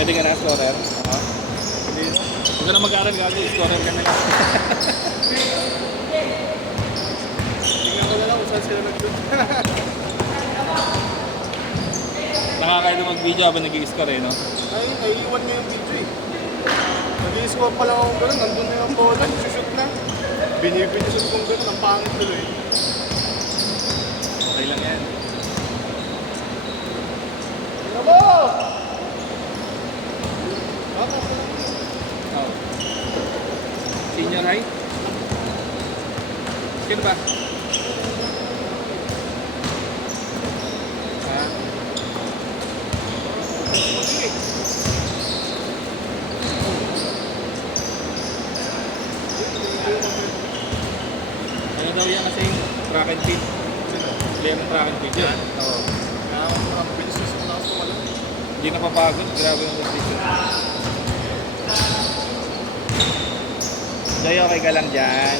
Pwede ka na, scorer? Oo. Hindi na. Huwag ka na mag-aaral, gago. Scorer ka na lang. Tingnan ko na lang kung saan sila nag-shoot. Nakakaino mag-video habang nag-i-score eh, no? Ay, naiiwan niya yung video eh. Nag-i-score pa lang ako gano'n, nandun na yung bola, shoot na. Binibinisod kong gano'n, ang pangit tuloy. Okay lang yan. Tingnan mo! Ako, Oh. Senior high? Sino ba? Ah, ano daw yan kasi track and field? Player ng track and field yan? Oo. ang bilis na sa lakas ko wala. Hindi napapagod. Grabe yung condition. Joy, okay ka lang dyan.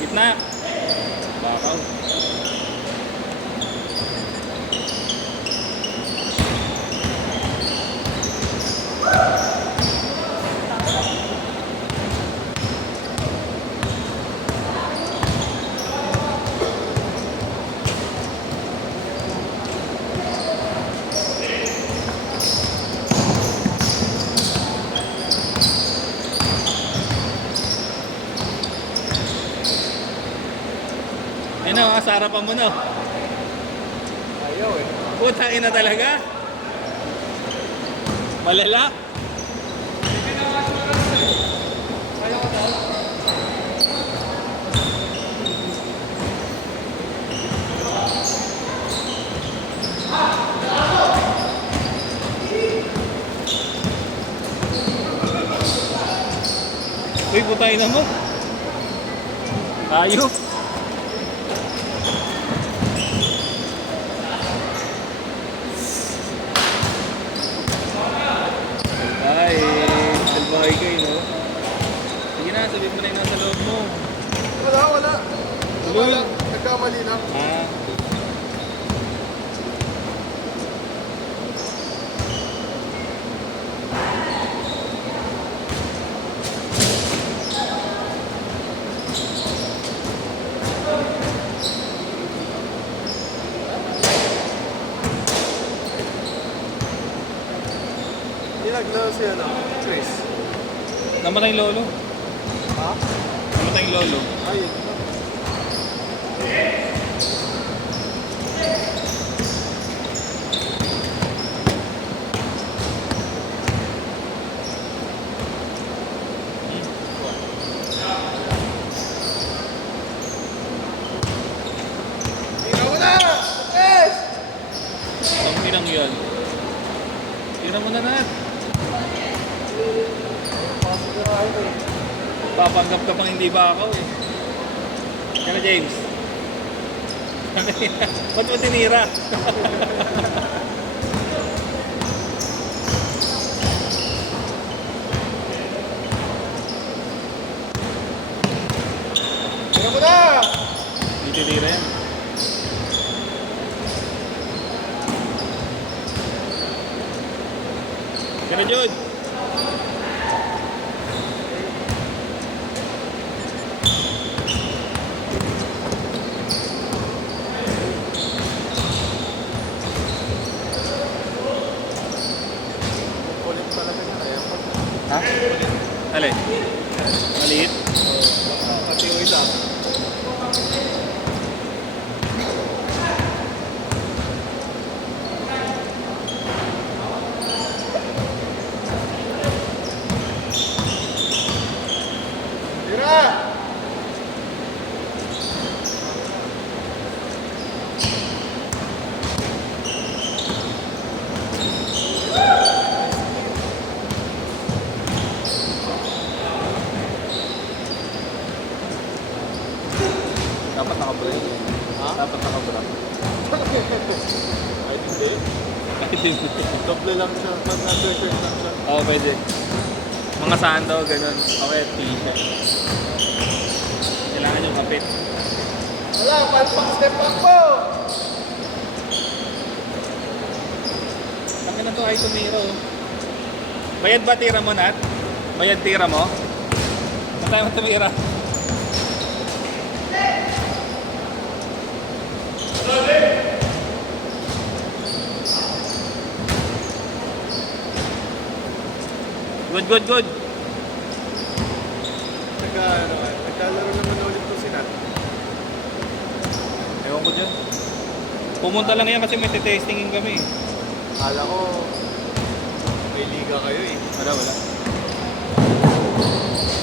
Gitna. Bakaw. Ano, sa harapan mo no? Ayaw eh. Puta ina talaga. Malala. Ayaw ko daw. Uy, puta ina mo. Ayop. Ay, salbahay kayo, no? Sige na, sabihin mo na yung nasa loob mo. Wala. Tuloy. Wala. Nagkamali lang. Ah, Inaglaro siya na. Chris. namatay yung lolo. Ha? Namatay yung lolo. Ay, tingnan mo na! Yes! Ang pinang yun. Tira mo na na. Pasok na tayo eh. Papanggap ka pang hindi ba ako eh. Kaya James. Ba't mo tinira? Tingnan mo na! Hindi tinira yan. Kaya Jude. Kulit talaga niya. Ayaw ko. Ha? Alin? Maliit? Pati yung isa. Tira! Dapat naka-break. Ha? Dapat naka-break. Ay, hindi. Doble lang siya. Pag nasa shirt lang siya. Oo, pwede. Mga sando, ganun. Okay, t-shirt. Kailangan yung kapit. Wala, palpak step up po! Laki na to ay tumiro. Bayad ba tira mo, Nat? Bayad tira mo? Matay mo tumira. Good. Nagkalaro naman ulit po si Nat. Ewan ko dyan. Pumunta lang yan kasi may testingin kami. Kala ko, may liga kayo eh. Wala.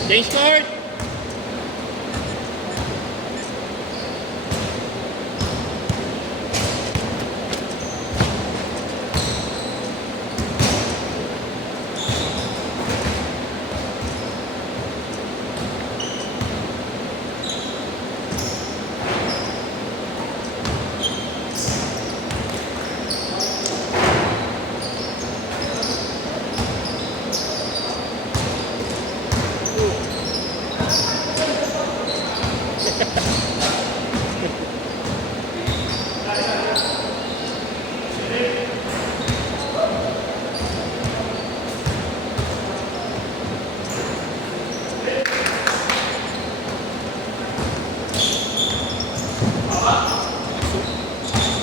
Change court!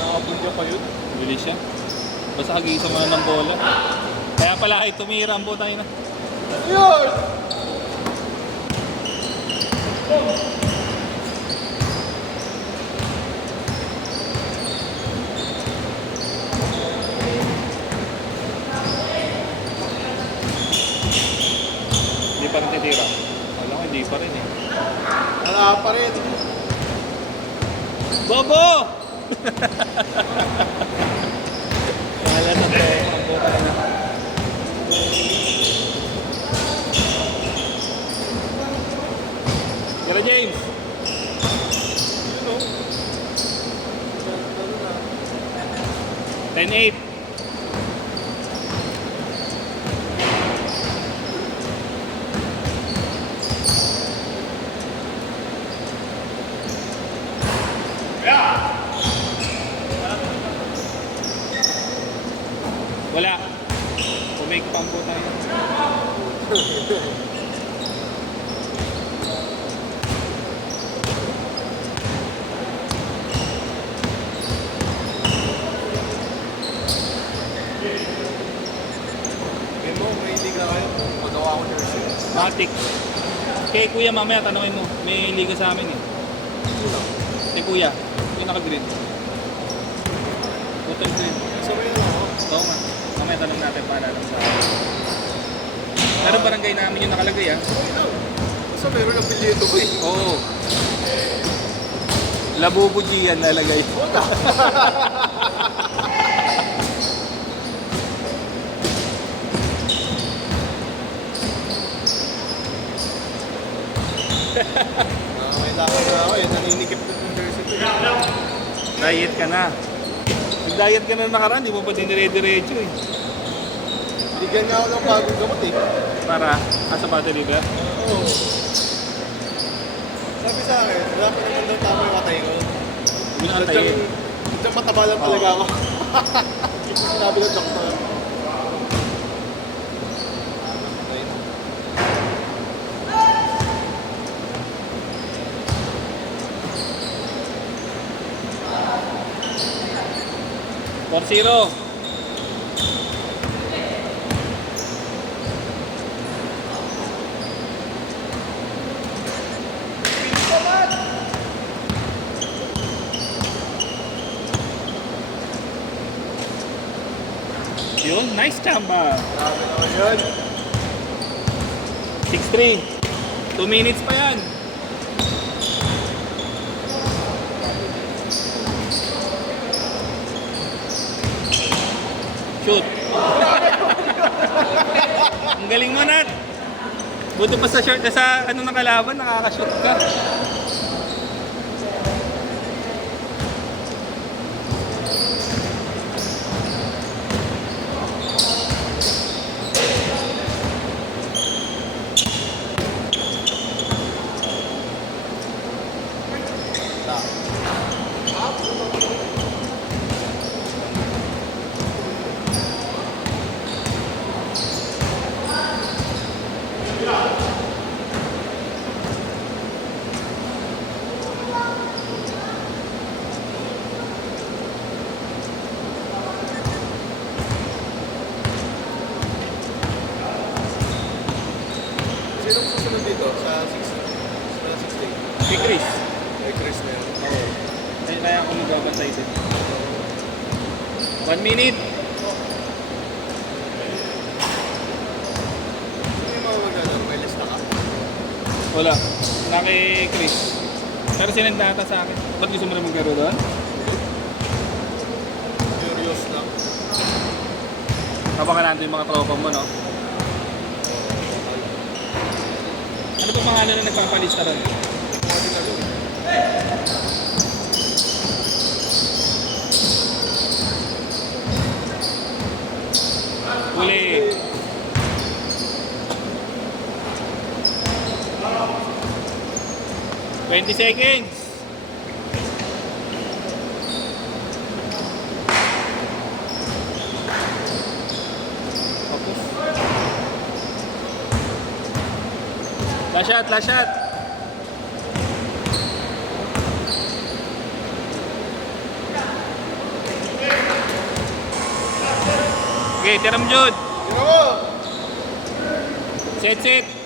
Nakabulya pa yun. Bilis siya. Basta kagisa mo na ng bola. Kaya pala ay tumira ang butay na. Yun! Hindi pa rin titira. Wala ko, hindi pa rin eh. Wala pa rin. Bobo! Wala na po. Ang butay na. Tara, James! Yun o. 10-8. Wala. Pumake pa ang butay na. Ngayon mo, may liga kayo. Magawa ko jersey. Matic. Kay kuya mamaya tanongin mo. May liga sa amin eh. Kay kuya. Yung naka-green. Bottom green. Sabay na ako. Oo nga. Mamaya tanong natin para lang sa... Pero barangay namin yung nakalagay ah. Basta meron ang pilyeto ko eh. Oo. Labubuji yan lalagay. May lakad na ako eh. Naninikip na yung jersey ko. Diet ka na. Nag-diet ka na nakaraan, di mo pa dinire-diretso eh. Bigyan niya ako ng bagong gamot eh. Para, sa battery ba? Oo. Sabi sa akin, wala pa naman daw tama yung atay ko. Yun ang tayo. Diyan mataba lang talaga ako. Sinabi ng doktor. For zero. Yun, nice chamba. Grabe naman yun. 6-3. 2 minutes pa yan. Shoot. Ang galing mo, Nat. Buti pa sa short, sa ano ng kalaban, nakaka-shoot ka. Chris. Kay Chris na yun. Oo. Kaya ako magbabantay din. 1 minute. Ano yung mga maglalaro? May lista ka? Wala. Wala kay Chris. Pero sinend na ata sa akin. Ba't gusto mo na maglaro doon? Curious lang. Kapag nandun yung mga tropa mo, no? Ano ba pangalan na nagpapalista ron? Pwede na doon. Huli. Twenty seconds. Last shot, last shot. Okay, tiram Jude. Tira mo! Set, set.